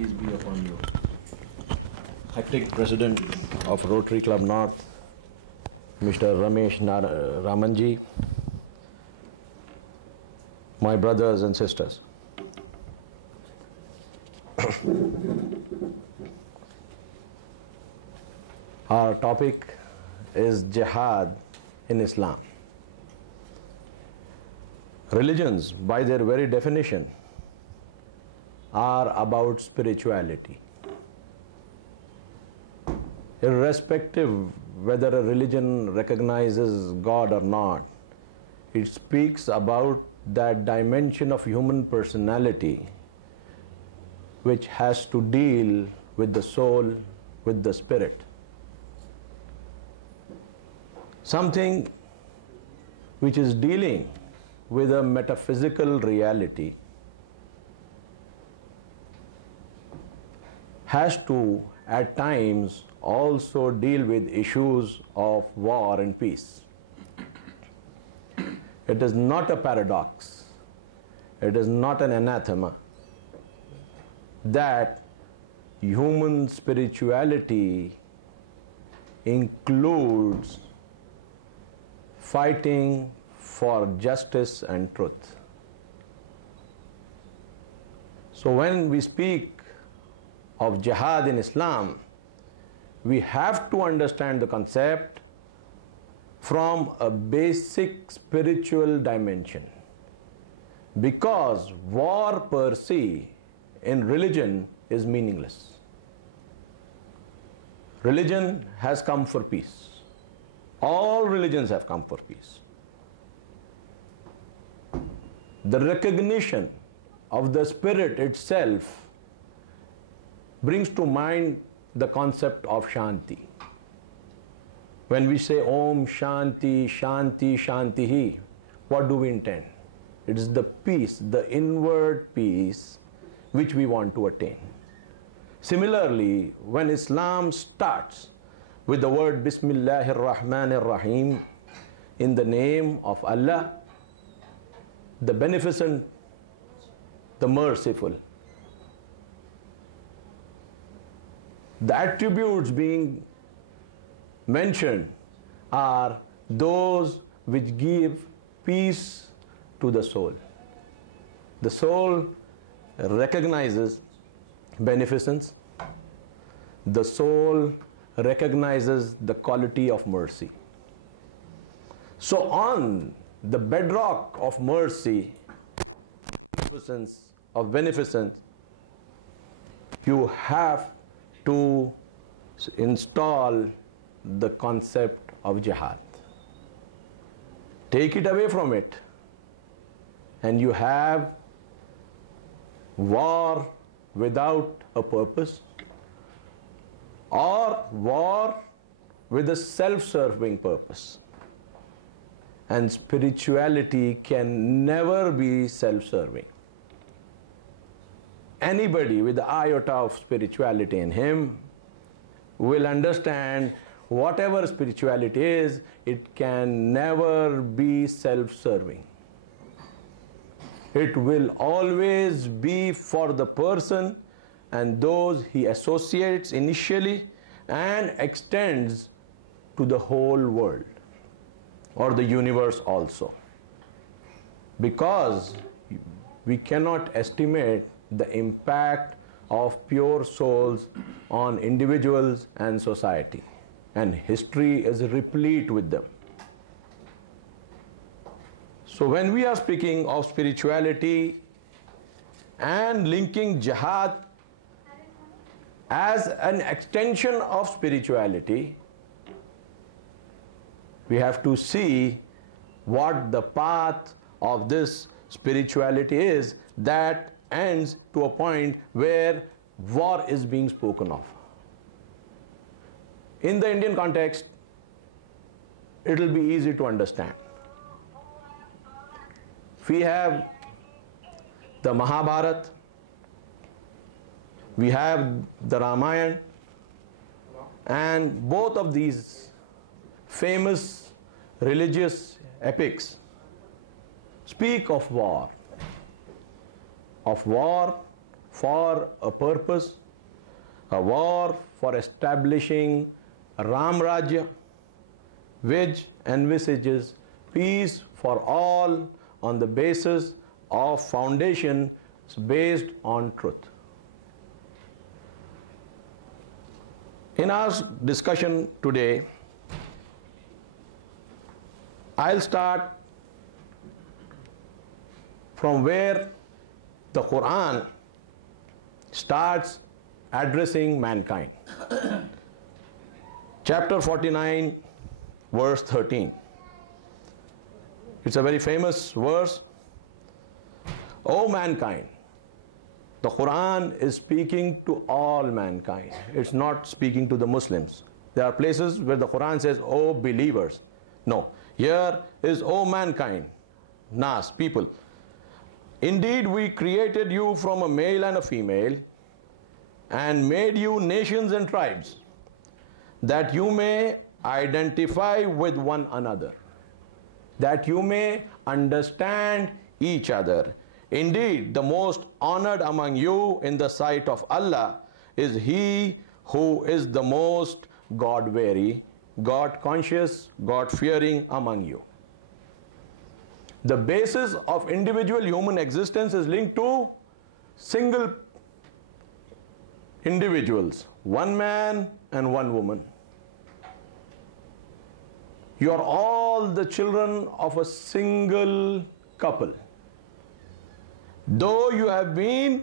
Peace be upon you. Hectic President of Rotary Club North, Mr. Ramesh Ramanji, my brothers and sisters. Our topic is Jihad in Islam. Religions, by their very definition, are about spirituality. Irrespective whether a religion recognizes God or not, it speaks about that dimension of human personality which has to deal with the soul, with the spirit. Something which is dealing with a metaphysical reality has to, at times, also deal with issues of war and peace. It is not a paradox, it is not an anathema that human spirituality includes fighting for justice and truth. So when we speak of jihad in Islam, we have to understand the concept from a basic spiritual dimension, because war per se in religion is meaningless. Religion has come for peace. All religions have come for peace. The recognition of the spirit itself brings to mind the concept of Shanti. When we say Om Shanti, Shanti, Shantihi, what do we intend? It is the peace, the inward peace which we want to attain. Similarly, when Islam starts with the word Bismillahir Rahmanir Rahim, in the name of Allah, the beneficent, the merciful, the attributes being mentioned are those which give peace to the soul. The soul recognizes beneficence. The soul recognizes the quality of mercy. So on the bedrock of mercy, of beneficence, you have to install the concept of jihad. Take it away from it, and you have war without a purpose, or war with a self-serving purpose. And spirituality can never be self-serving. Anybody with the iota of spirituality in him will understand whatever spirituality is, it can never be self-serving. It will always be for the person and those he associates initially and extends to the whole world or the universe also. Because we cannot estimate the impact of pure souls on individuals and society, and history is replete with them. So when we are speaking of spirituality and linking jihad as an extension of spirituality, we have to see what the path of this spirituality is that ends to a point where war is being spoken of. In the Indian context, it will be easy to understand. We have the Mahabharata, we have the Ramayana, and both of these famous religious epics speak of war for a purpose, a war for establishing Ram Rajya, which envisages peace for all on the basis of foundation based on truth. In our discussion today, I'll start from where the Quran starts addressing mankind. Chapter 49, verse 13. It's a very famous verse. O mankind, the Quran is speaking to all mankind. It's not speaking to the Muslims. There are places where the Quran says, O believers. No, here is O mankind, Nas, people. Indeed, we created you from a male and a female and made you nations and tribes, that you may identify with one another, that you may understand each other. Indeed, the most honored among you in the sight of Allah is he who is the most God-wary, God-conscious, God-fearing among you. The basis of individual human existence is linked to single individuals, one man and one woman. You are all the children of a single couple. Though you have been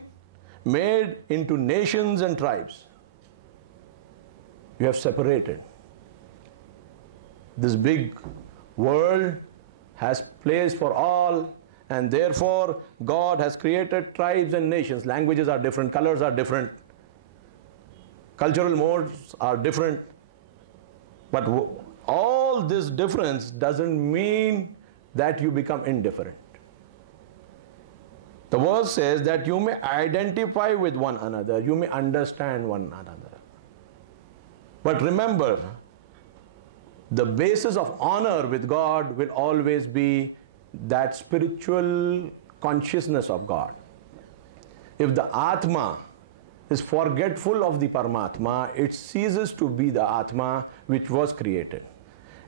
made into nations and tribes, you have separated. This big world has place for all, and therefore God has created tribes and nations. Languages are different, colors are different, cultural modes are different, but all this difference doesn't mean that you become indifferent. The verse says that you may identify with one another, you may understand one another. But remember, the basis of honor with God will always be that spiritual consciousness of God. If the Atma is forgetful of the Paramatma, it ceases to be the Atma which was created.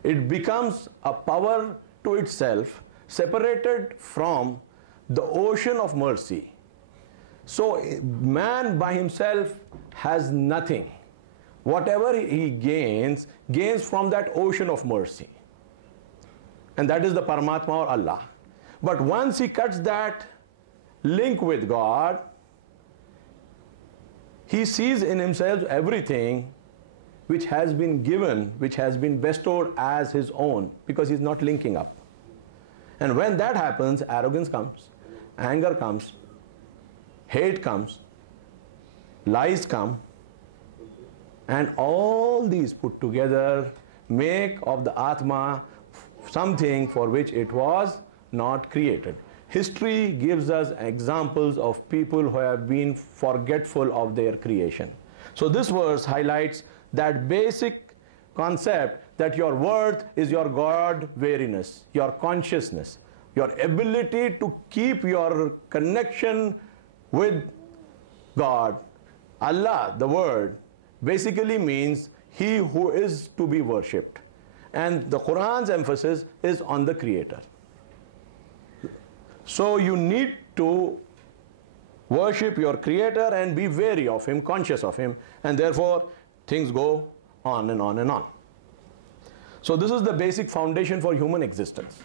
It becomes a power to itself, separated from the ocean of mercy. So man by himself has nothing. Whatever he gains, gains from that ocean of mercy. And that is the Paramatma or Allah. But once he cuts that link with God, he sees in himself everything which has been given, which has been bestowed as his own, because he's not linking up. And when that happens, arrogance comes, anger comes, hate comes, lies come, and all these put together make of the Atma something for which it was not created. History gives us examples of people who have been forgetful of their creation. So this verse highlights that basic concept that your worth is your God-wariness, your consciousness, your ability to keep your connection with God. Allah, the word, basically means he who is to be worshipped. And the Quran's emphasis is on the Creator. So you need to worship your Creator and be wary of him, conscious of him, and therefore things go on and on and on. So this is the basic foundation for human existence,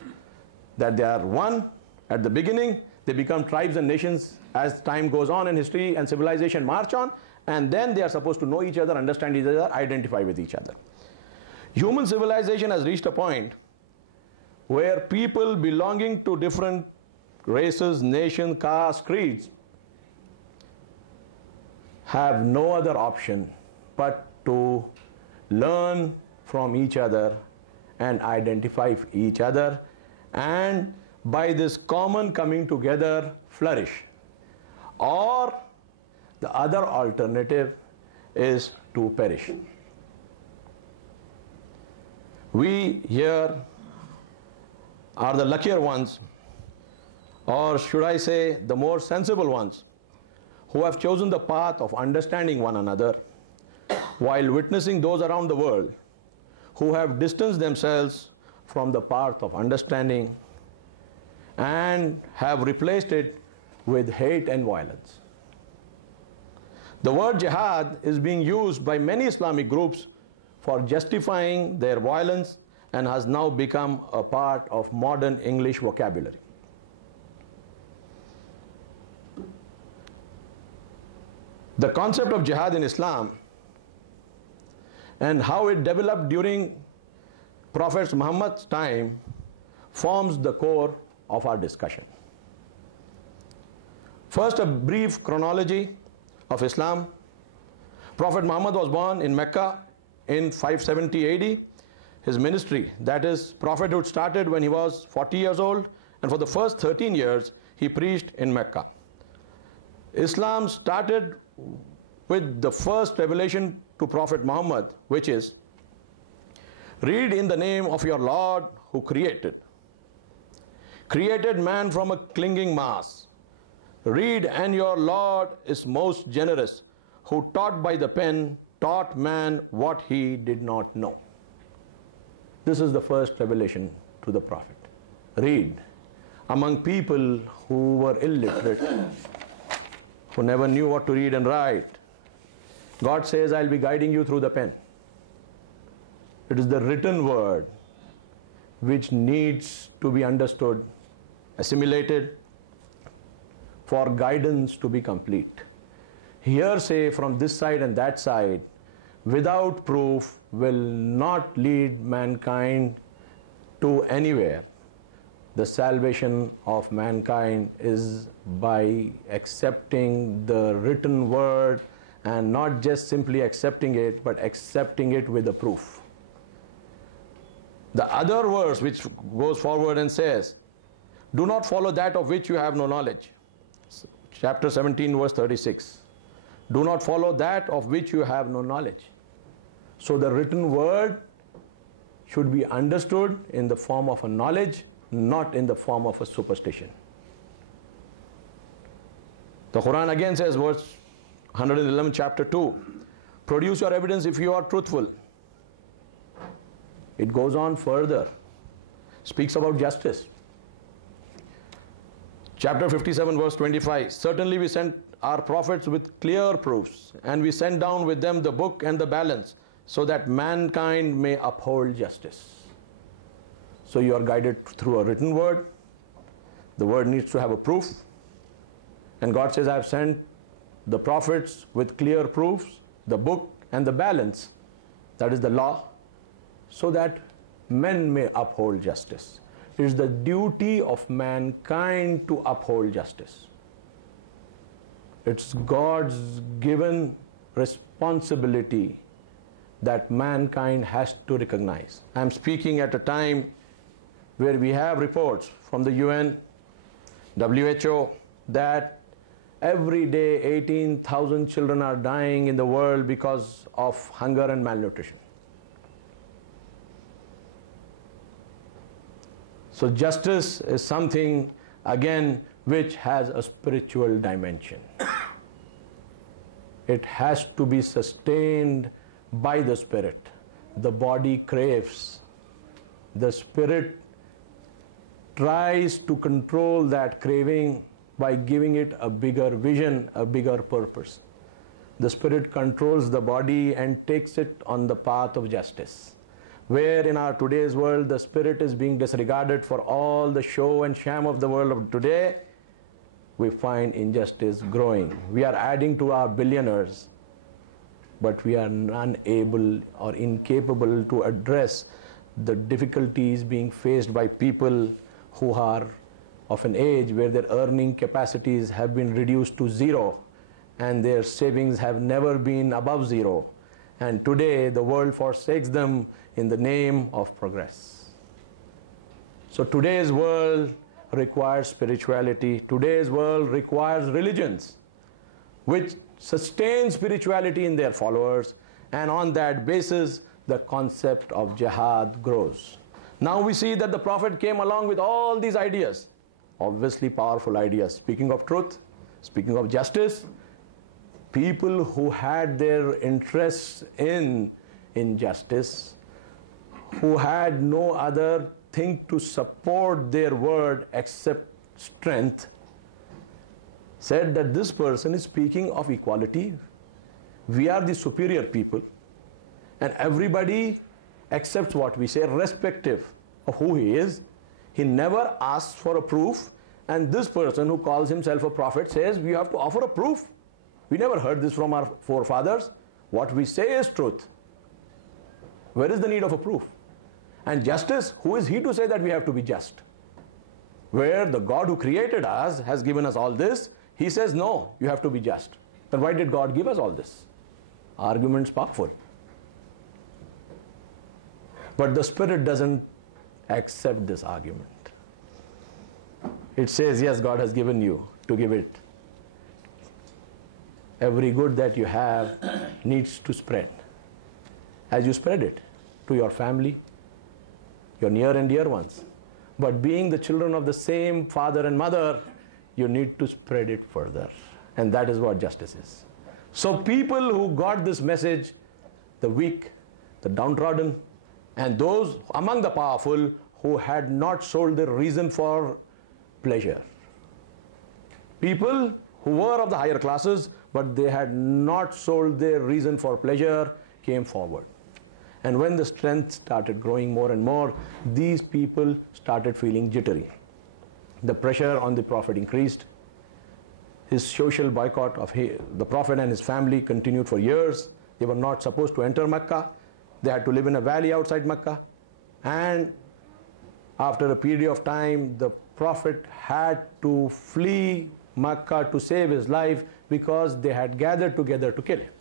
that they are one at the beginning, they become tribes and nations as time goes on and history and civilization march on, and then they are supposed to know each other, understand each other, identify with each other. Human civilization has reached a point where people belonging to different races, nations, castes, creeds have no other option but to learn from each other and identify with each other, and by this common coming together flourish. Or the other alternative is to perish. We here are the luckier ones, or should I say the more sensible ones, who have chosen the path of understanding one another, while witnessing those around the world who have distanced themselves from the path of understanding and have replaced it with hate and violence. The word jihad is being used by many Islamic groups for justifying their violence and has now become a part of modern English vocabulary. The concept of jihad in Islam and how it developed during Prophet Muhammad's time forms the core of our discussion. First, a brief chronology of Islam. Prophet Muhammad was born in Mecca in 570 AD. His ministry, that is, prophethood, started when he was 40 years old, and for the first 13 years he preached in Mecca. Islam started with the first revelation to Prophet Muhammad, which is, read in the name of your Lord who created man from a clinging mass. Read, and your Lord is most generous, who taught by the pen, taught man what he did not know. This is the first revelation to the Prophet. Read. Among people who were illiterate, who never knew what to read and write, God says, I'll be guiding you through the pen. It is the written word which needs to be understood, assimilated, for guidance to be complete. Hearsay from this side and that side without proof will not lead mankind to anywhere. The salvation of mankind is by accepting the written word, and not just simply accepting it, but accepting it with a proof. The other verse which goes forward and says, do not follow that of which you have no knowledge. Chapter 17 verse 36. Do not follow that of which you have no knowledge. So the written word should be understood in the form of a knowledge, not in the form of a superstition. The Quran again says, verse 111, chapter 2, produce your evidence if you are truthful. It goes on further, speaks about justice. Chapter 57 verse 25, certainly we sent our prophets with clear proofs, and we sent down with them the book and the balance, so that mankind may uphold justice. So you are guided through a written word. The word needs to have a proof, and God says, I have sent the prophets with clear proofs, the book and the balance, that is the law, so that men may uphold justice. It is the duty of mankind to uphold justice. It's God's given responsibility that mankind has to recognize. I'm speaking at a time where we have reports from the UN, WHO, that every day 18,000 children are dying in the world because of hunger and malnutrition. So justice is something, again, which has a spiritual dimension. It has to be sustained by the spirit. The body craves. The spirit tries to control that craving by giving it a bigger vision, a bigger purpose. The spirit controls the body and takes it on the path of justice. Where in our today's world the spirit is being disregarded for all the show and sham of the world of today, we find injustice growing. We are adding to our billionaires, but we are unable or incapable to address the difficulties being faced by people who are of an age where their earning capacities have been reduced to zero and their savings have never been above zero. And today the world forsakes them in the name of progress. So today's world requires spirituality. Today's world requires religions which sustain spirituality in their followers, and on that basis the concept of jihad grows. Now we see that the Prophet came along with all these ideas, obviously powerful ideas, speaking of truth, speaking of justice, people who had their interests in injustice, who had no other thing to support their word except strength, said that this person is speaking of equality. We are the superior people, and everybody accepts what we say, irrespective of who he is. He never asks for a proof, and this person who calls himself a prophet says we have to offer a proof. We never heard this from our forefathers. What we say is truth. Where is the need of a proof? And justice, who is he to say that we have to be just? Where the God who created us has given us all this, he says no, you have to be just. Then why did God give us all this? Argument's powerful. But the Spirit doesn't accept this argument. It says, yes, God has given you to give it. Every good that you have needs to spread. As you spread it to your family, your near and dear ones. But being the children of the same father and mother, you need to spread it further. And that is what justice is. So people who got this message, the weak, the downtrodden, and those among the powerful who had not sold their reason for pleasure. People who were of the higher classes, but they had not sold their reason for pleasure, came forward. And when the strength started growing more and more, these people started feeling jittery. The pressure on the Prophet increased. His social boycott of the Prophet and his family continued for years. They were not supposed to enter Mecca. They had to live in a valley outside Mecca. And after a period of time, the Prophet had to flee Mecca to save his life because they had gathered together to kill him.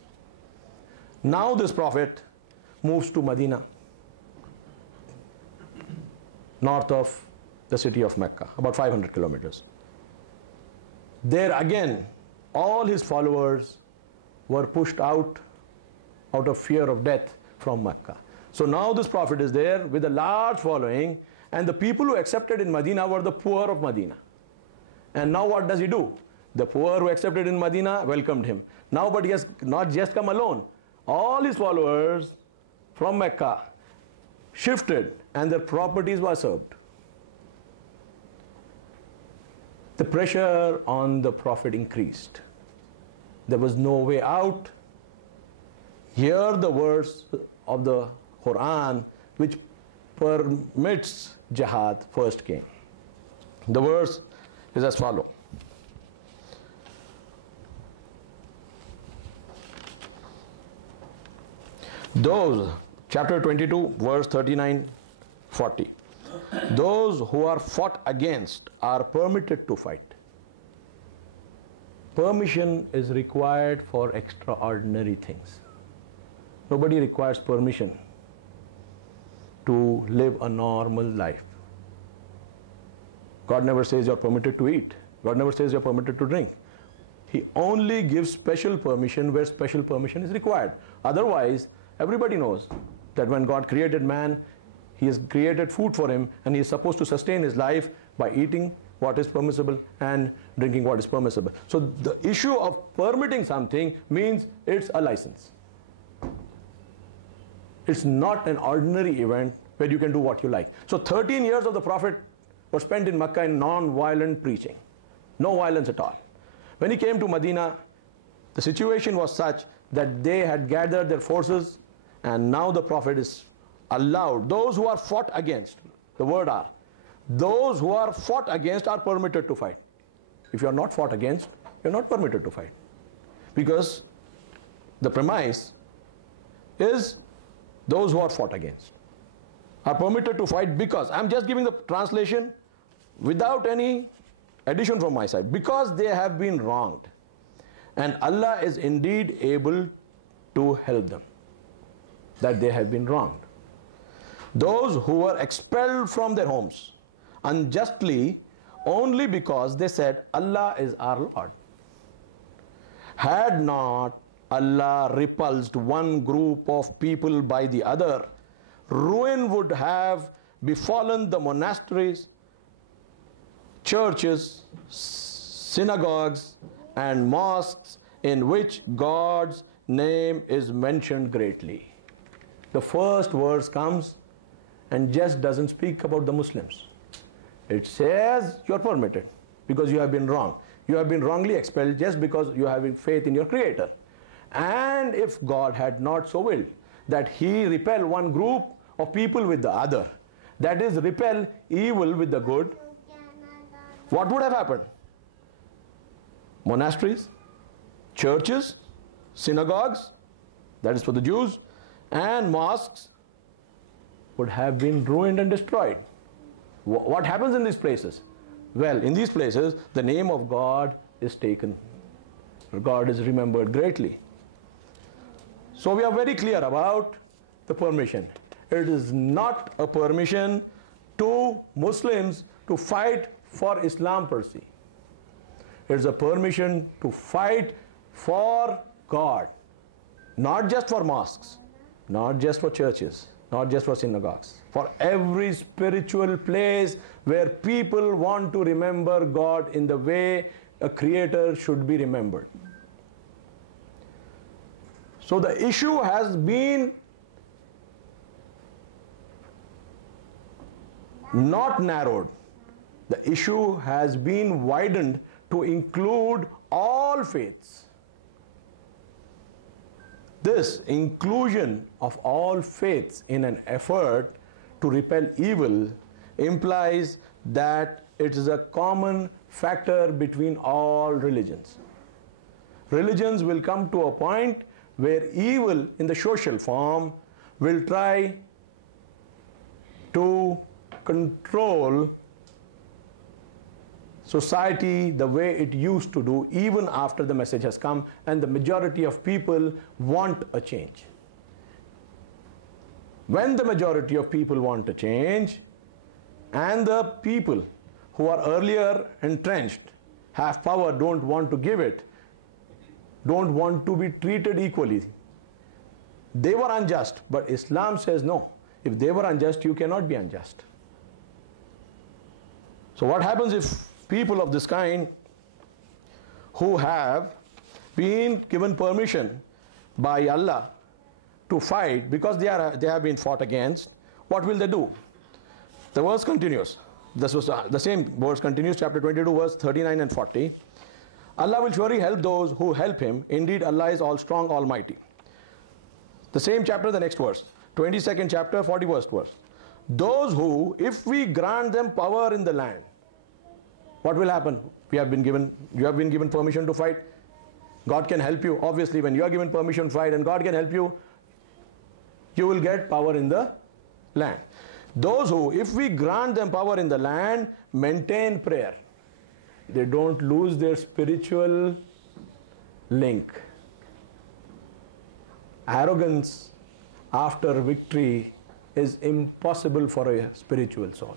Now this Prophet moves to Medina, north of the city of Mecca, about 500 kilometers. There again, all his followers were pushed out of fear of death from Mecca. So now this Prophet is there with a large following, and the people who accepted in Medina were the poor of Medina. And now what does he do? The poor who accepted in Medina welcomed him. Now, but he has not just come alone. All his followers from Mecca shifted, and their properties were usurped. The pressure on the Prophet increased. There was no way out. Here the verse of the Quran which permits jihad first came. The verse is as follows. Those, chapter 22, verse 39-40. Those who are fought against are permitted to fight. Permission is required for extraordinary things. Nobody requires permission to live a normal life. God never says you're permitted to eat. God never says you're permitted to drink. He only gives special permission where special permission is required. Otherwise, everybody knows that when God created man, He has created food for him, and he is supposed to sustain his life by eating what is permissible and drinking what is permissible. So the issue of permitting something means it's a license. It's not an ordinary event where you can do what you like. So 13 years of the Prophet were spent in Mecca in non-violent preaching. No violence at all. When he came to Medina, the situation was such that they had gathered their forces, and now the Prophet is allowed. Those who are fought against, the word are, those who are fought against are permitted to fight. If you are not fought against, you are not permitted to fight. Because the premise is those who are fought against are permitted to fight, because, I'm just giving the translation without any addition from my side, because they have been wronged, and Allah is indeed able to help them, that they have been wronged. Those who were expelled from their homes unjustly only because they said Allah is our Lord. Had not Allah repulsed one group of people by the other, ruin would have befallen the monasteries, churches, synagogues, and mosques, in which God's name is mentioned greatly. The first verse comes and just doesn't speak about the Muslims. It says you're permitted because you have been wrong. You have been wrongly expelled just because you have faith in your Creator. And if God had not so willed that He repel one group of people with the other, that is, repel evil with the good, what would have happened? Monasteries, churches, synagogues, that is for the Jews, and mosques would have been ruined and destroyed. What happens in these places? Well, in these places, the name of God is taken. God is remembered greatly. So we are very clear about the permission. It is not a permission to Muslims to fight for Islam per se. It is a permission to fight for God, not just for mosques, not just for churches, not just for synagogues, for every spiritual place where people want to remember God in the way a Creator should be remembered. So the issue has been not narrowed. The issue has been widened to include all faiths. This inclusion of all faiths in an effort to repel evil implies that it is a common factor between all religions. Religions will come to a point where evil in the social form will try to control society the way it used to do even after the message has come, and the majority of people want a change. When the majority of people want a change and the people who are earlier entrenched, have power, don't want to give it, don't want to be treated equally. They were unjust, but Islam says no. If they were unjust, you cannot be unjust. So what happens if people of this kind who have been given permission by Allah to fight because they have been fought against, what will they do? The verse continues. This was the same verse continues, chapter 22, verse 39 and 40. Allah will surely help those who help Him. Indeed, Allah is all strong, almighty. The same chapter, the next verse, 22nd chapter, 41st verse. Those who, if we grant them power in the land, what will happen? You have been given permission to fight. God can help you. Obviously, when you are given permission to fight and God can help you, you will get power in the land. Those who, if we grant them power in the land, maintain prayer. They don't lose their spiritual link. Arrogance after victory is impossible for a spiritual soul.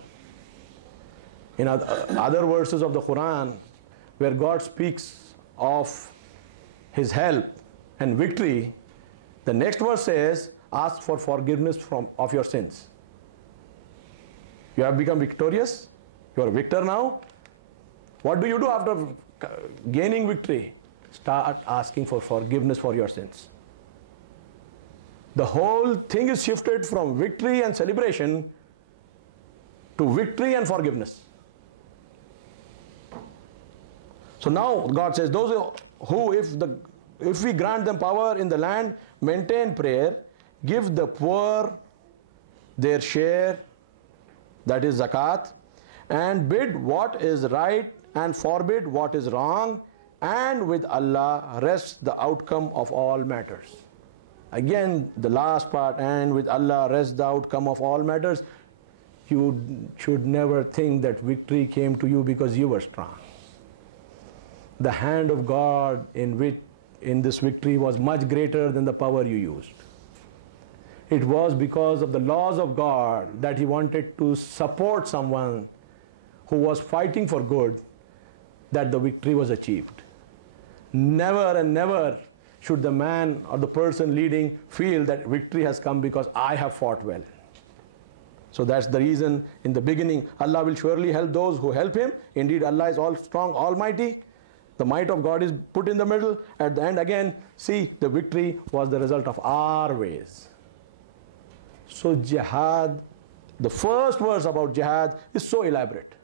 In other verses of the Quran, where God speaks of His help and victory, the next verse says, ask for forgiveness of your sins. You have become victorious, you are a victor now. What do you do after gaining victory? Start asking for forgiveness for your sins. The whole thing is shifted from victory and celebration to victory and forgiveness. So now God says, those who, if we grant them power in the land, maintain prayer, give the poor their share, that is zakat, and bid what is right and forbid what is wrong, and with Allah rests the outcome of all matters. Again, the last part, and with Allah rests the outcome of all matters. You should never think that victory came to you because you were strong. The hand of God in this victory was much greater than the power you used. It was because of the laws of God that He wanted to support someone who was fighting for good that the victory was achieved. Never and never should the man or the person leading feel that victory has come because I have fought well. So that's the reason in the beginning, Allah will surely help those who help Him. Indeed, Allah is all strong, almighty. The might of God is put in the middle. At the end again, see, the victory was the result of our ways. So jihad, the first verse about jihad is so elaborate.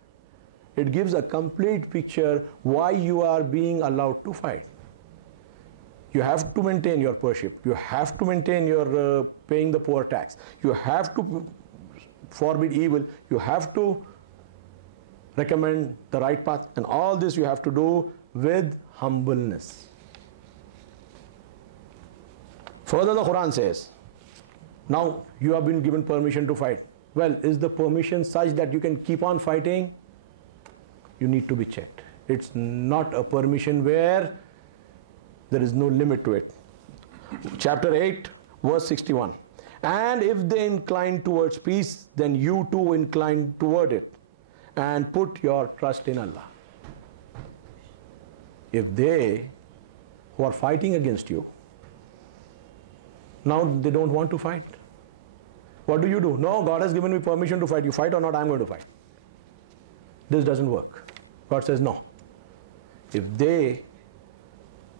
It gives a complete picture why you are being allowed to fight. You have to maintain your worship. You have to maintain your paying the poor tax. You have to forbid evil. You have to recommend the right path. And all this you have to do with humbleness. Further, the Quran says, now you have been given permission to fight. Well, is the permission such that you can keep on fighting? You need to be checked. It's not a permission where there is no limit to it. Chapter 8, verse 61. And if they incline towards peace, then you too incline toward it, and put your trust in Allah. If they who are fighting against you, now they don't want to fight, what do? No, God has given me permission to fight. You fight or not, I'm going to fight. This doesn't work. God says no. If they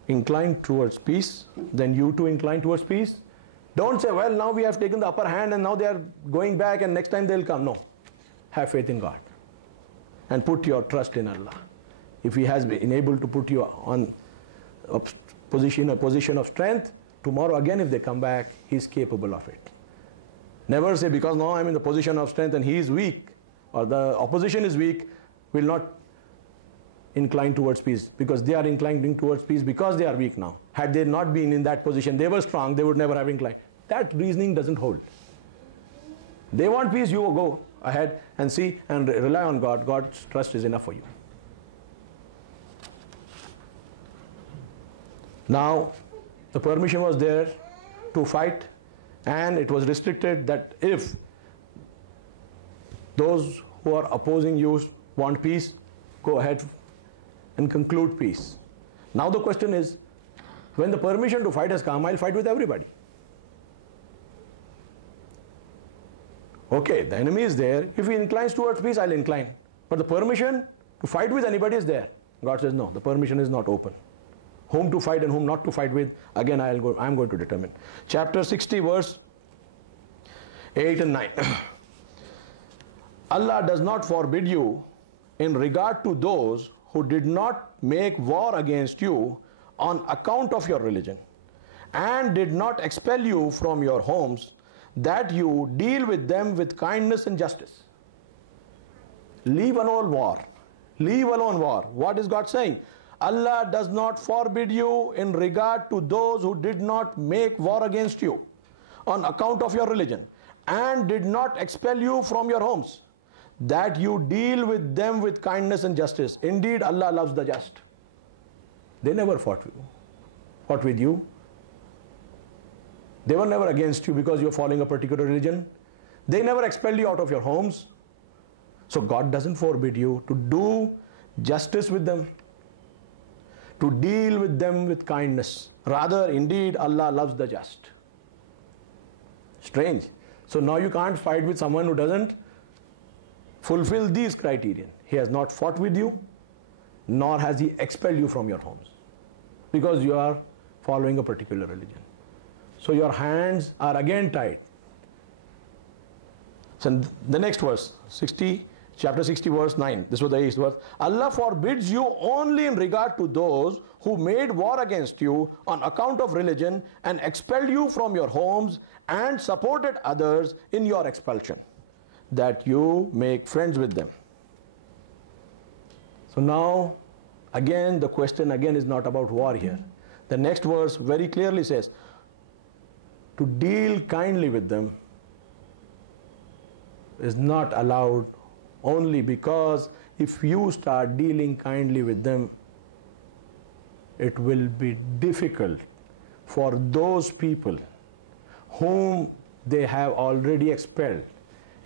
incline towards peace, then you too incline towards peace. Don't say, well, now we have taken the upper hand and now they are going back and next time they'll come. No. Have faith in God and put your trust in Allah. If He has been able to put you on a position of strength, tomorrow again if they come back, He's capable of it. Never say, because now I'm in the position of strength and he is weak, or the opposition is weak, will not incline towards peace, because they are inclining towards peace because they are weak now. Had they not been in that position, they were strong, they would never have inclined. That reasoning doesn't hold. They want peace, you go ahead and see and rely on God. God's trust is enough for you. Now, the permission was there to fight, and it was restricted that if those who are opposing you want peace, go ahead and conclude peace. Now the question is, when the permission to fight has come, I'll fight with everybody. Okay, the enemy is there. If he inclines towards peace, I'll incline. But the permission to fight with anybody is there. God says, no, the permission is not open. Whom to fight and whom not to fight with, again I'm going to determine. Chapter 60, verse 8 and 9. Allah does not forbid you in regard to those who did not make war against you on account of your religion, and did not expel you from your homes, that you deal with them with kindness and justice. Leave alone war. Leave alone war. What is God saying? Allah does not forbid you in regard to those who did not make war against you on account of your religion, and did not expel you from your homes, that you deal with them with kindness and justice. Indeed, Allah loves the just. They never fought with you. They were never against you because you're following a particular religion. They never expelled you out of your homes. So God doesn't forbid you to do justice with them, to deal with them with kindness. Rather, indeed, Allah loves the just. Strange. So now you can't fight with someone who doesn't fulfill these criteria. He has not fought with you, nor has he expelled you from your homes, because you are following a particular religion. So your hands are again tied. So the next verse, chapter 60, verse 9. This was the 8th verse. Allah forbids you only in regard to those who made war against you on account of religion, and expelled you from your homes, and supported others in your expulsion, that you make friends with them. So now, again, the question again is not about war here. The next verse very clearly says, to deal kindly with them is not allowed, only because if you start dealing kindly with them, it will be difficult for those people whom they have already expelled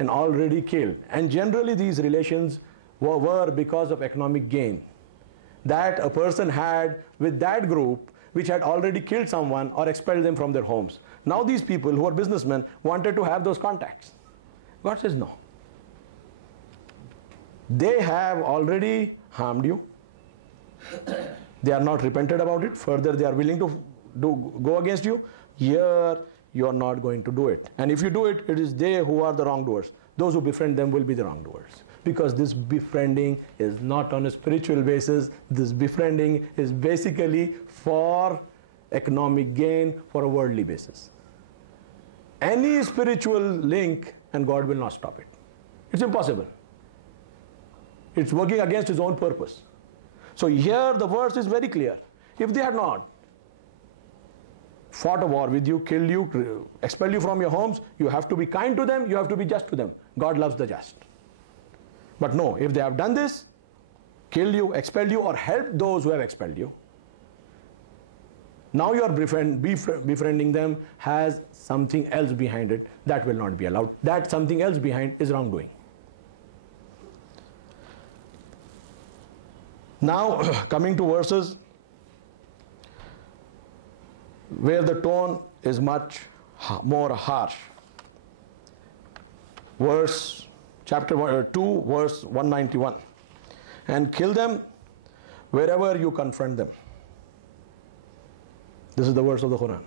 and already killed. And generally these relations were because of economic gain that a person had with that group which had already killed someone or expelled them from their homes. Now these people who are businessmen wanted to have those contacts. God says no. They have already harmed you. They are not repented about it. Further, they are willing to go against you. Here, you are not going to do it. And if you do it, it is they who are the wrongdoers. Those who befriend them will be the wrongdoers. Because this befriending is not on a spiritual basis. This befriending is basically for economic gain, for a worldly basis. Any spiritual link, and God will not stop it. It's impossible. It's working against His own purpose. So here the verse is very clear. If they had not fought a war with you, killed you, expelled you from your homes, you have to be kind to them, you have to be just to them. God loves the just. But no, if they have done this, killed you, expelled you, or helped those who have expelled you, now your befriending them has something else behind it that will not be allowed. That something else behind is wrongdoing. Now, coming to verses where the tone is much more harsh. Chapter 2, verse 191. And kill them wherever you confront them. This is the verse of the Quran.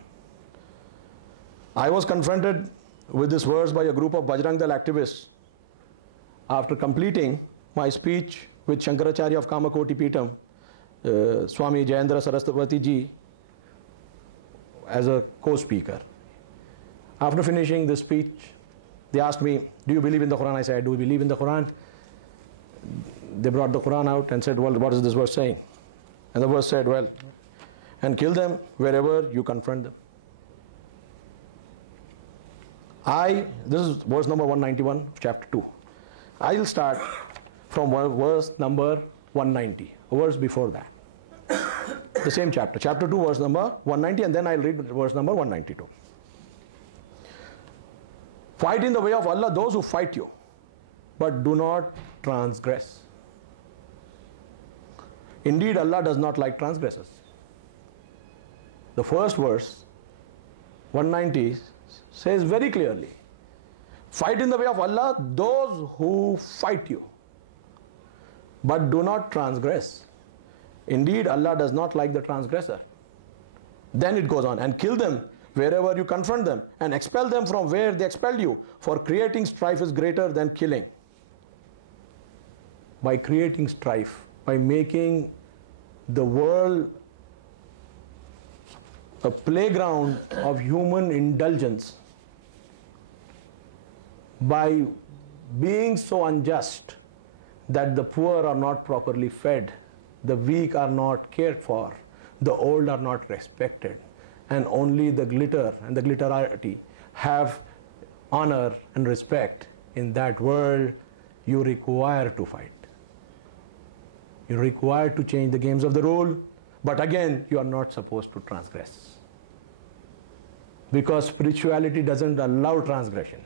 I was confronted with this verse by a group of Bajrang Dal activists after completing my speech with Shankaracharya of Kamakoti Peetam, Swami Jayendra Saraswati ji, as a co-speaker. After finishing this speech, they asked me, do you believe in the Quran? I said, I do believe in the Quran. They brought the Quran out and said, well, what is this verse saying? And the verse said, well, and kill them wherever you confront them. This is verse number 191 of chapter 2. I will start from verse number 190, a verse before that. The same chapter, chapter 2, verse number 190, and then I'll read verse number 192. Fight in the way of Allah those who fight you, but do not transgress. Indeed, Allah does not like transgressors. The first verse, 190, says very clearly, fight in the way of Allah those who fight you, but do not transgress. Indeed, Allah does not like the transgressor. Then it goes on, and kill them wherever you confront them, and expel them from where they expelled you, for creating strife is greater than killing. By creating strife, by making the world a playground of human indulgence, by being so unjust that the poor are not properly fed, the weak are not cared for, the old are not respected, and only the glitter and the glitterati have honor and respect, in that world you require to fight. You require to change the games of the rule, but again you are not supposed to transgress, because spirituality doesn't allow transgression.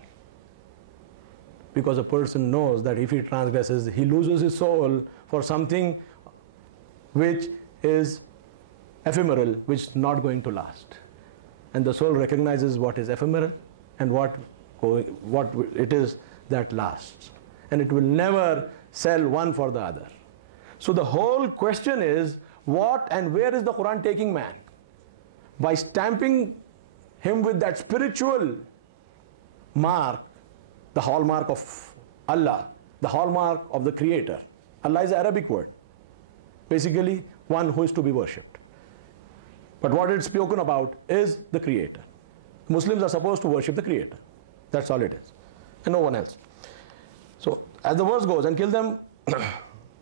Because a person knows that if he transgresses, he loses his soul for something which is ephemeral, which is not going to last. And the soul recognizes what is ephemeral and what it is that lasts. And it will never sell one for the other. So the whole question is, what and where is the Quran taking man? By stamping him with that spiritual mark, the hallmark of Allah, the hallmark of the Creator. Allah is an Arabic word, basically one who is to be worshipped. But what it's spoken about is the Creator. Muslims are supposed to worship the Creator. That's all it is, and no one else. So as the verse goes, and kill them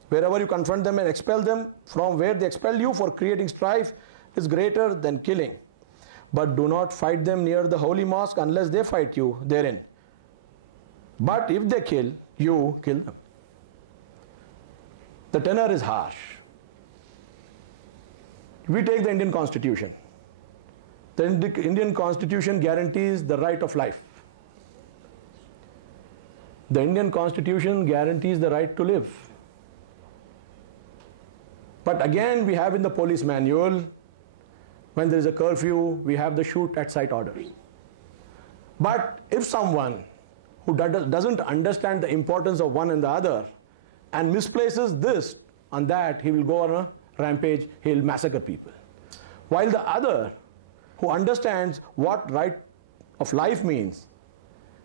wherever you confront them, and expel them from where they expel you, for creating strife is greater than killing. But do not fight them near the holy mosque unless they fight you therein. But if they kill, you kill them. The tenor is harsh. We take the Indian Constitution. The Indian Constitution guarantees the right of life. The Indian Constitution guarantees the right to live. But again, we have in the police manual, when there is a curfew, we have the shoot at sight orders. But if someone who doesn't understand the importance of one and the other and misplaces this on that, he will go on a rampage, he'll massacre people. While the other, who understands what right of life means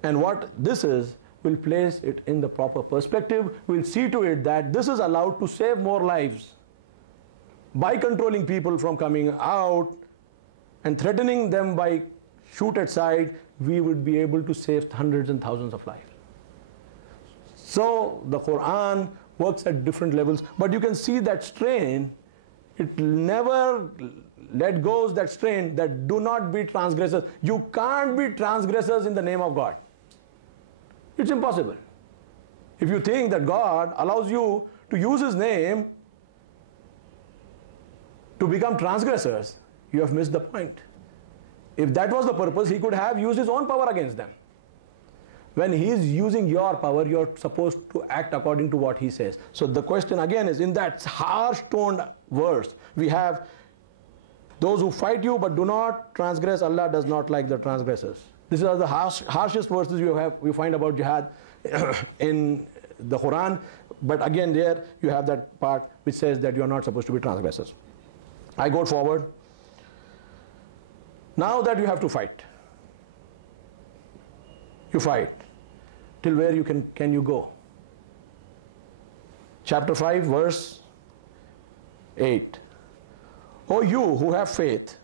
and what this is, will place it in the proper perspective, will see to it that this is allowed to save more lives. By controlling people from coming out and threatening them by shoot at sight, we would be able to save hundreds and thousands of lives. So the Quran works at different levels, but you can see that strain. It never let go that strain that do not be transgressors. You can't be transgressors in the name of God. It's impossible. If you think that God allows you to use His name to become transgressors, you have missed the point. If that was the purpose, He could have used His own power against them. When He is using your power, you're supposed to act according to what He says. So the question again is, in that harsh toned verse, we have those who fight you but do not transgress, Allah does not like the transgressors. These are the harshest verses we find about jihad in the Quran. But again, there you have that part which says that you are not supposed to be transgressors. I go forward. Now that you have to fight, you fight. Till where you can you go? Chapter 5, verse 8. O you who have faith,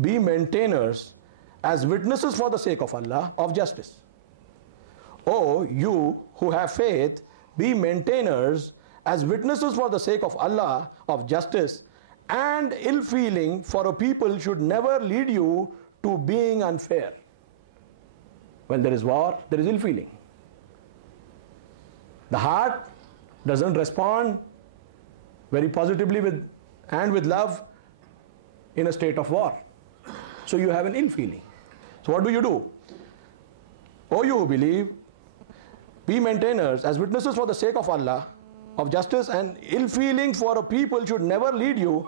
be maintainers as witnesses for the sake of Allah of justice. O you who have faith, be maintainers as witnesses for the sake of Allah of justice, and ill feeling for a people should never lead you to being unfair. When there is war, there is ill feeling. The heart doesn't respond very positively with love in a state of war. So you have an ill feeling. So what do? O you who believe, be maintainers as witnesses for the sake of Allah of justice, and ill feeling for a people should never lead you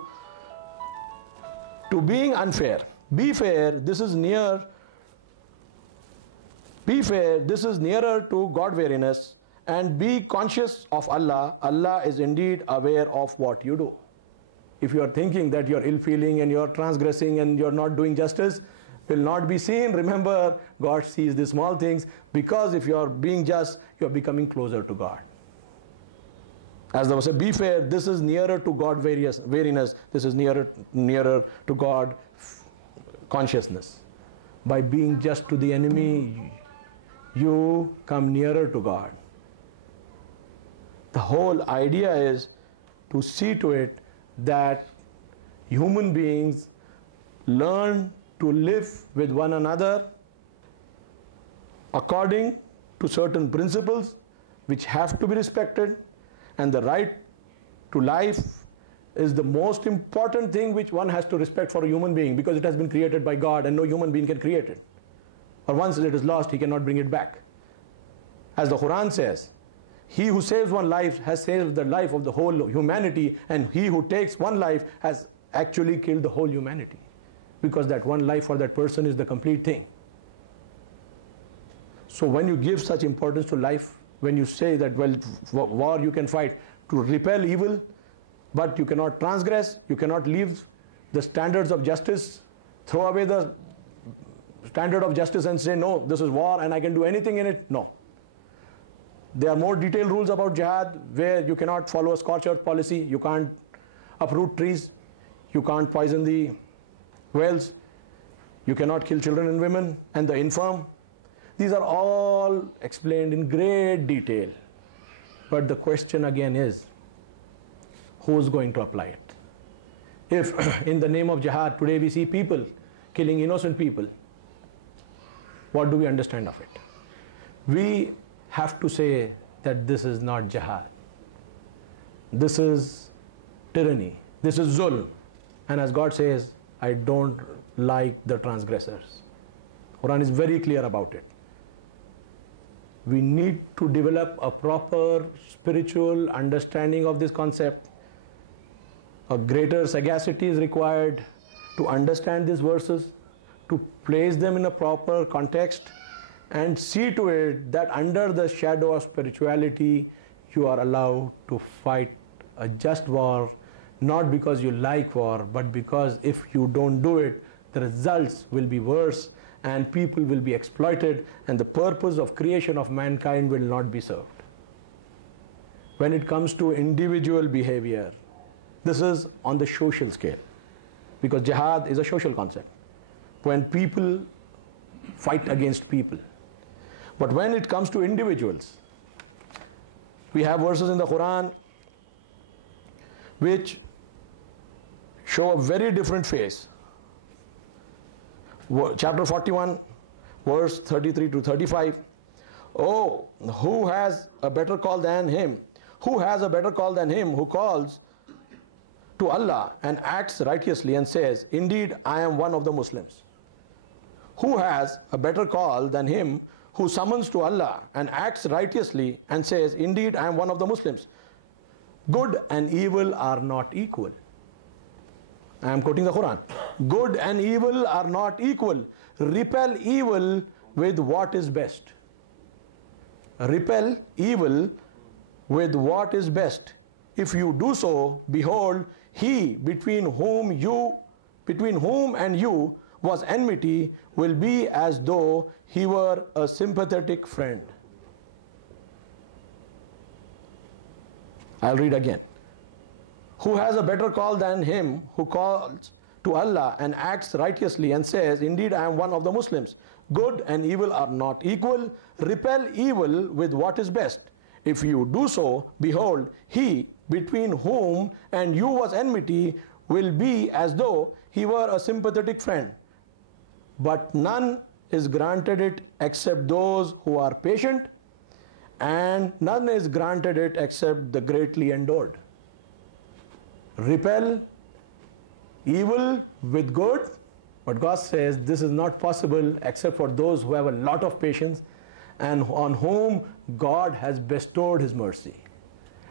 to being unfair. Be fair, this is nearer to God-wariness, and be conscious of Allah. Allah is indeed aware of what you do. If you are thinking that you are ill-feeling and you are transgressing and you are not doing justice, will not be seen. Remember, God sees the small things, because if you are being just, you are becoming closer to God. As the verse says, be fair, this is nearer to God wariness, this is nearer to God consciousness. By being just to the enemy, you come nearer to God. The whole idea is to see to it that human beings learn to live with one another according to certain principles which have to be respected, and the right to life is the most important thing which one has to respect for a human being, because it has been created by God and no human being can create it. Or once it is lost, he cannot bring it back. As the Quran says, he who saves one life has saved the life of the whole humanity, and he who takes one life has actually killed the whole humanity, because that one life for that person is the complete thing. So when you give such importance to life, when you say that, well, war you can fight to repel evil, but you cannot transgress, you cannot leave the standards of justice, throw away the standard of justice and say, no, this is war and I can do anything in it. No. There are more detailed rules about jihad, where you cannot follow a scorched earth policy, you can't uproot trees, you can't poison the wells, you cannot kill children and women and the infirm. These are all explained in great detail. But the question again is, who's going to apply it? If in the name of jihad today we see people killing innocent people, what do we understand of it? We have to say that this is not jihad. This is tyranny. This is zulm. And as God says, I don't like the transgressors. Quran is very clear about it. We need to develop a proper spiritual understanding of this concept. A greater sagacity is required to understand these verses, to place them in a proper context, and see to it that under the shadow of spirituality, you are allowed to fight a just war, not because you like war, but because if you don't do it, the results will be worse and people will be exploited and the purpose of creation of mankind will not be served. When it comes to individual behavior, this is on the social scale, because jihad is a social concept. When people fight against people. But when it comes to individuals, we have verses in the Quran which show a very different face. Chapter 41, verse 33 to 35. Oh, who has a better call than him? Who has a better call than him who calls to Allah and acts righteously and says, indeed, I am one of the Muslims? Who has a better call than him who summons to Allah and acts righteously and says, indeed, I am one of the Muslims? Good and evil are not equal. I am quoting the Quran. Good and evil are not equal. Repel evil with what is best. Repel evil with what is best. If you do so, behold, he between whom and you was enmity will be as though he were a sympathetic friend. I'll read again. Who has a better call than him who calls to Allah and acts righteously and says, indeed, I am one of the Muslims? Good and evil are not equal. Repel evil with what is best. If you do so, behold, he between whom and you was enmity will be as though he were a sympathetic friend. But none is granted it except those who are patient, and none is granted it except the greatly endured. Repel evil with good, but God says this is not possible except for those who have a lot of patience and on whom God has bestowed His mercy.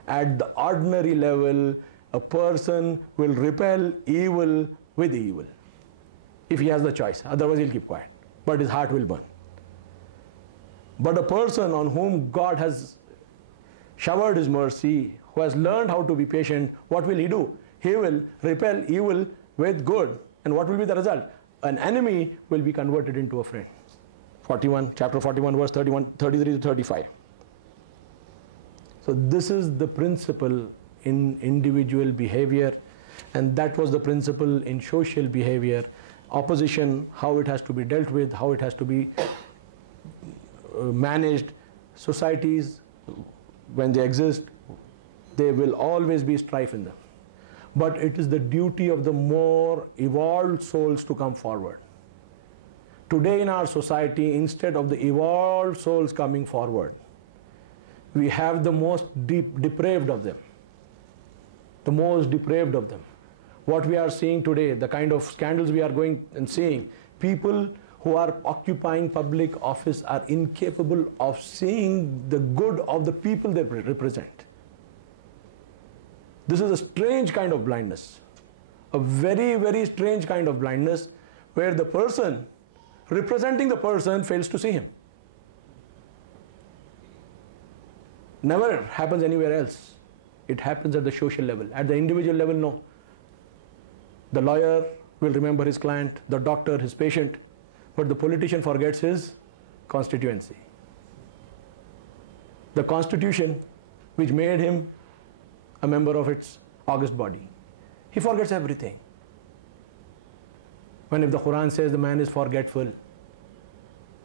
At the ordinary level, a person will repel evil with evil if he has the choice, otherwise he'll keep quiet, but his heart will burn. But a person on whom God has showered His mercy, who has learned how to be patient, what will he do? He will repel evil with good. And what will be the result? An enemy will be converted into a friend. Chapter 41, verse 33 to 35. So this is the principle in individual behavior, and that was the principle in social behavior. Opposition, how it has to be dealt with, how it has to be managed. Societies, when they exist, there will always be strife in them. But it is the duty of the more evolved souls to come forward. Today in our society, instead of the evolved souls coming forward, we have the most depraved of them. The most depraved of them. What we are seeing today, the kind of scandals we are going and seeing, people who are occupying public office are incapable of seeing the good of the people they represent. This is a strange kind of blindness, a very, very strange kind of blindness, where the person representing the person fails to see him. Never happens anywhere else. It happens at the social level. At the individual level, no. The lawyer will remember his client, the doctor his patient, but the politician forgets his constituency. The constitution which made him a member of its august body, he forgets everything. When if the Quran says the man is forgetful,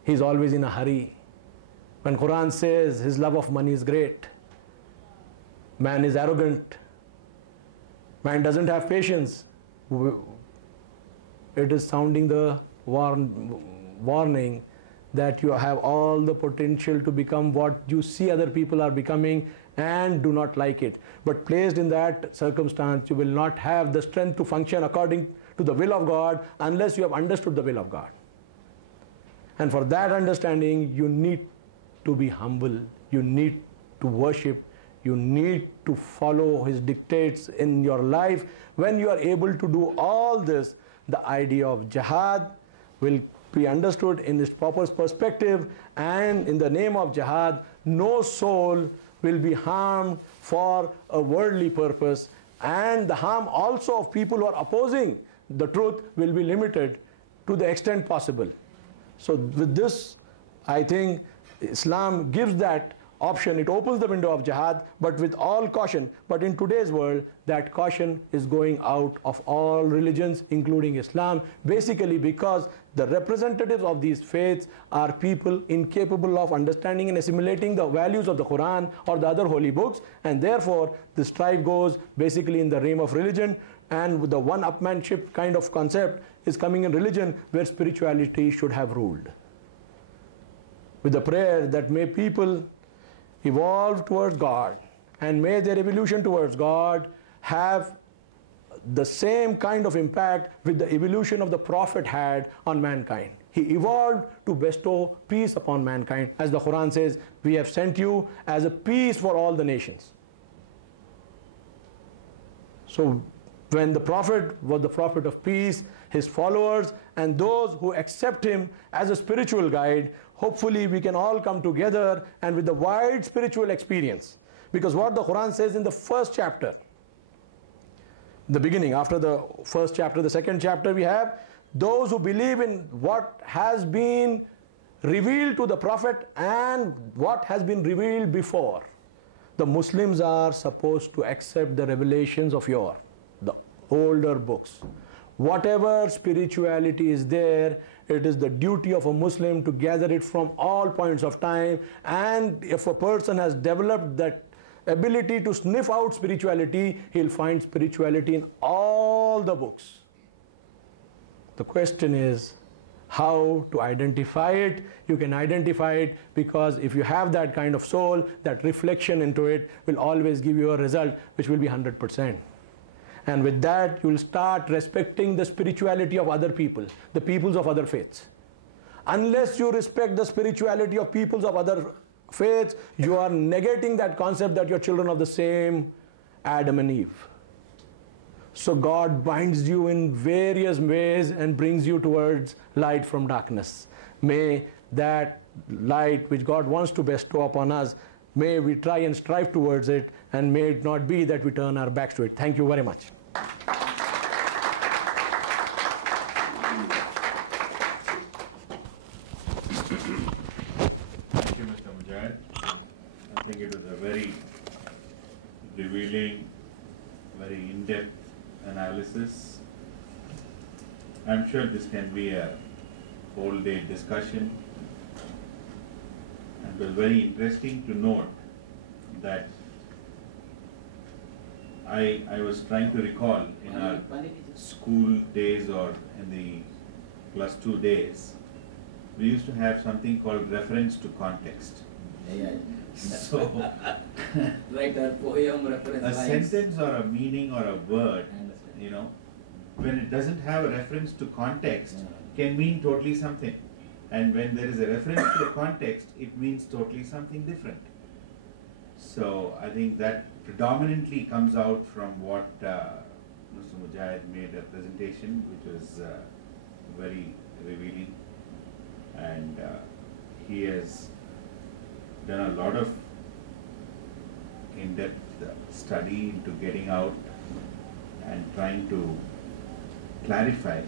he is always in a hurry. When Quran says his love of money is great, man is arrogant, man doesn't have patience, it is sounding the warning that you have all the potential to become what you see other people are becoming and do not like it. But placed in that circumstance, you will not have the strength to function according to the will of God unless you have understood the will of God. And for that understanding, you need to be humble, you need to worship, you need to follow His dictates in your life. When you are able to do all this, the idea of jihad will be understood in its proper perspective, and in the name of jihad, no soul will be harmed for a worldly purpose. and the harm also of people who are opposing the truth will be limited to the extent possible. So with this, I think Islam gives that option. It opens the window of jihad, but with all caution. But in today's world, that caution is going out of all religions, including Islam, basically because the representatives of these faiths are people incapable of understanding and assimilating the values of the Quran or the other holy books, and therefore the strife goes basically in the realm of religion, and the one-upmanship kind of concept is coming in religion where spirituality should have ruled. With the prayer that may people evolve towards God, and may their evolution towards God have the same kind of impact with the evolution of the Prophet had on mankind. He evolved to bestow peace upon mankind. As the Quran says, we have sent you as a peace for all the nations. So when the Prophet was the Prophet of peace, his followers and those who accept him as a spiritual guide, hopefully we can all come together and with the wide spiritual experience. Because what the Quran says in the first chapter, the beginning, after the first chapter, the second chapter, we have those who believe in what has been revealed to the Prophet and what has been revealed before. The Muslims are supposed to accept the revelations of the older books. Whatever spirituality is there, it is the duty of a Muslim to gather it from all points of time, and if a person has developed that ability to sniff out spirituality, he'll find spirituality in all the books. The question is how to identify it. You can identify it because if you have that kind of soul, that reflection into it will always give you a result which will be 100%. And with that, you will start respecting the spirituality of other people, the peoples of other faiths. Unless you respect the spirituality of peoples of other faiths, you are negating that concept that you're children of the same Adam and Eve. So God binds you in various ways and brings you towards light from darkness. May that light which God wants to bestow upon us, may we try and strive towards it, and may it not be that we turn our backs to it. Thank you very much. Thank you, Mr. Mujahid. I think it was a very revealing, very in-depth analysis. I'm sure this can be a whole-day discussion. And it was very interesting to note that I was trying to recall in our school days or in the +2 days, we used to have something called reference to context. So, like a poem reference a lines. sentence or a meaning or a word, you know, when it doesn't have a reference to context, can mean totally something. And when there is a reference to a context, it means totally something different. So I think that predominantly comes out from what Mr. Mujahid made a presentation, which was very revealing, and he has done a lot of in-depth study into getting out and trying to clarify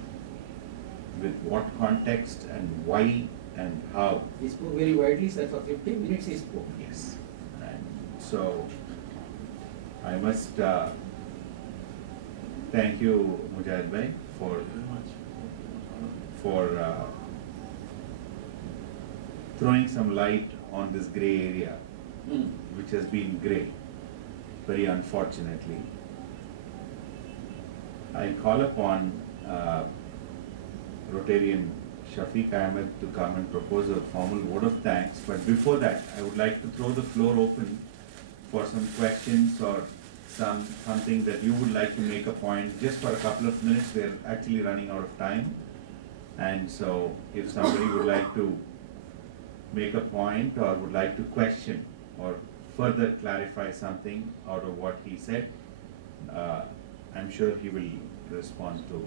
with what context and why and how. He spoke very widely, sir. For 15 minutes he spoke. Yes. And so I must thank you, Mujahid Bhai, for throwing some light on this grey area, which has been grey, very unfortunately. I call upon Rotarian Shafiq Ahmed to come and propose a formal vote of thanks. But before that, I would like to throw the floor open for some questions or something that you would like to make a point just for a couple of minutes. We're actually running out of time. And so if somebody would like to make a point or would like to question or further clarify something out of what he said, I'm sure he will respond to